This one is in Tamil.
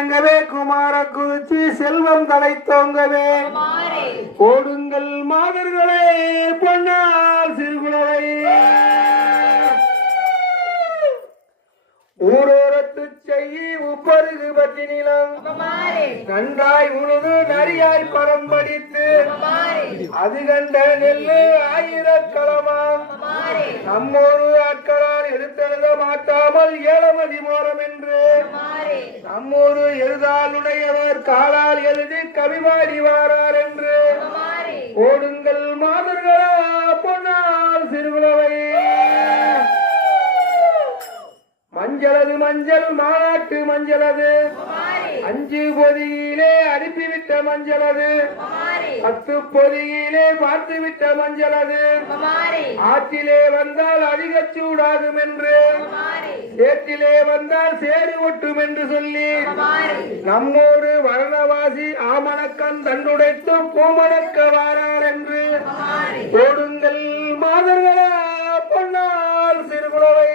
தேங்கவே குமார குதிச்சு செல்வம் தலை தோங்கவே ஓடுங்கள் மாதர்களே பொன்னால் சிறுகுலவை ஊரோரத்து செய்யி உப்பருகு பற்றி நிலம் நன்றாய் உழுது நரியாய் பரம்படித்து அது கண்ட நெல்லு ஆயிரக்களமாம் நம்மோடு ஆட்களால் எடுத்தெழுத மாட்டாமல் ஏழமதி மோரம் என்று நம்மோடு எழுதாளுடையவர் காலால் எழுதி கவிவாடி வாரார் என்று ஓடுங்கள் மாதர்களா பொன்னால் சிறுகுலவை மஞ்சளது மஞ்சள் மாநாட்டு மஞ்சளது அஞ்சு பொதியிலே அனுப்பிவிட்ட மஞ்சளது 10 பொதியிலே பார்த்துவிட்ட மஞ்சளது ஆற்றிலே வந்தால் அதிக சூடாகும் என்று சேற்றிலே வந்தால் சேரி ஒட்டும் என்று சொல்லி நம்மோடு வரணவாசி ஆமணக்கன் தண்டுடைத்து பூமணக்க வாரார் என்று ஓடுங்கள் மாதர்களா பொன்னால் சிறுகுலவை